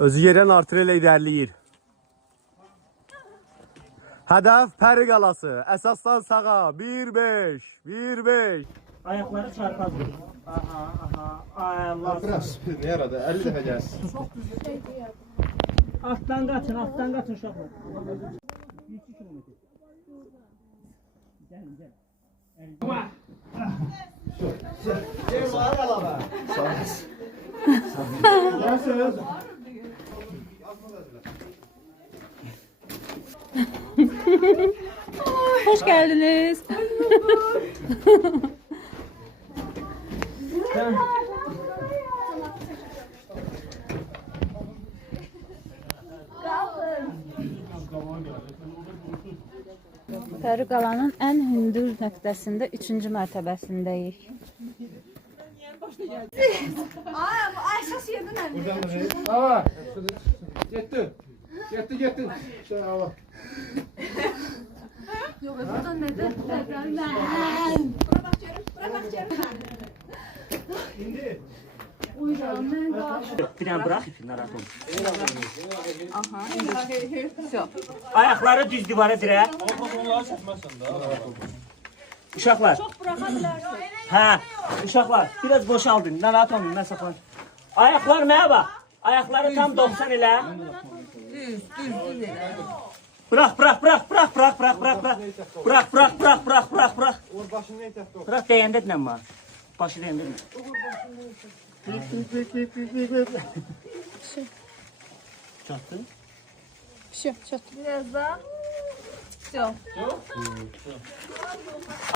Özü yerən artır ilə ilerləyir. Hədəf Pəri qalası. Əsasdan sağa 1-5. 1-5. Ayakları çarpaz. Aha aha. Ay Allah. Biraz ne aradı? 50 defa gelsin. Alttan kaçın uşaklar. 1-2 kilometre. Gelin gelin. Hoş geldiniz. Pəri qalanın ən hündür nöqtəsində 3-cü mərtəbəsindəyik. Ay şaş yedin anne. Buradan da ne? Aa, gitti. Gitti. Sen al. Yok buradan neden? Bura bak canım. İndi. Uyuyorum ben daha. Bir tane bırak ipini rahat ol. Aha. Все. Ayakları düz divara direk. Uşaklar. Çok bırakabilirsin. Ha, uşaklar biraz boşaldın. Rahat olun, ben saklan. Ayaklar neye bak? Ayakları tam 90 ile. Düz. Bırak. Bırak. Or başını ne tepki? Bırak değende dinlen bana. Başı değende dinlen. Çattı. Все, Biraz daha. Все.